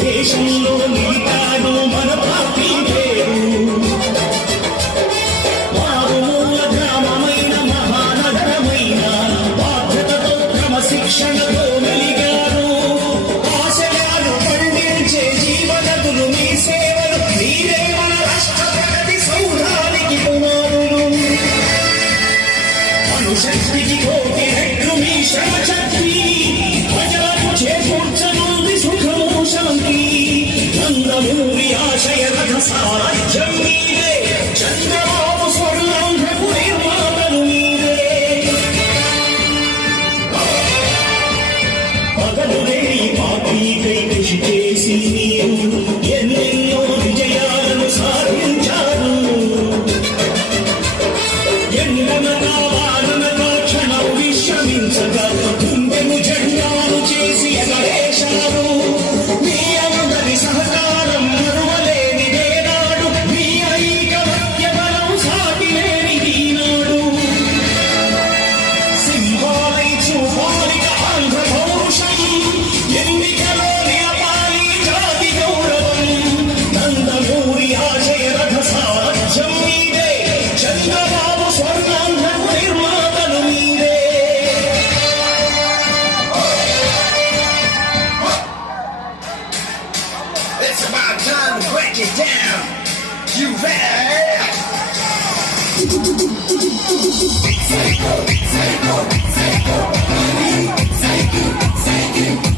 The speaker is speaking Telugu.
దేశంలో నిలిపాడు మన పార్టీ పేరు. మారుమూల గ్రామమైన మహానగరమైన బాధ్యతతో క్రమశిక్షణతో మెలిగారు. ఆశయాలు పండించే జీవనదులు మీ సేవలు, మీరే మన రాష్ట్ర ప్రగతి సౌధానికి పునాదులు. అణుశక్తికి కోటి రెట్లు మీ శ్రమశక్తి ప్రజలకు చేకూర్చనుంది సుఖము శాంతి. నందమూరి ఆశయ రథ సారథ్యం మీరే, చంద్రబాబు స్వర్ణాంధ్రకు నిర్మాతలు మీరే. పగలులేని పార్టీకై కృషి చేసి మీరు ఎన్నెన్నో విజయాలను సాధించారు. ఎండనగా వాననగా క్షణం విశ్రమించగా గుండెను జెండాను చేసి ఎగరేశారు. మీ అందరి సహకారం మరువలేనిదే నాడు, మీ ఐకమత్య బలం సాటి లేనిది నాడు. సింహాలై చూపాలి ఆంధ్ర పౌరుషం, ఎన్నికలో నిలపాలి జాతి గౌరవం. నందమూరి ఆశయ రథ సారథ్యం మీదే, చంద్రబాబు స్వర్ణాంధ్రకు నిర్మాతలు మీరే. It's about time to break it down. You ready?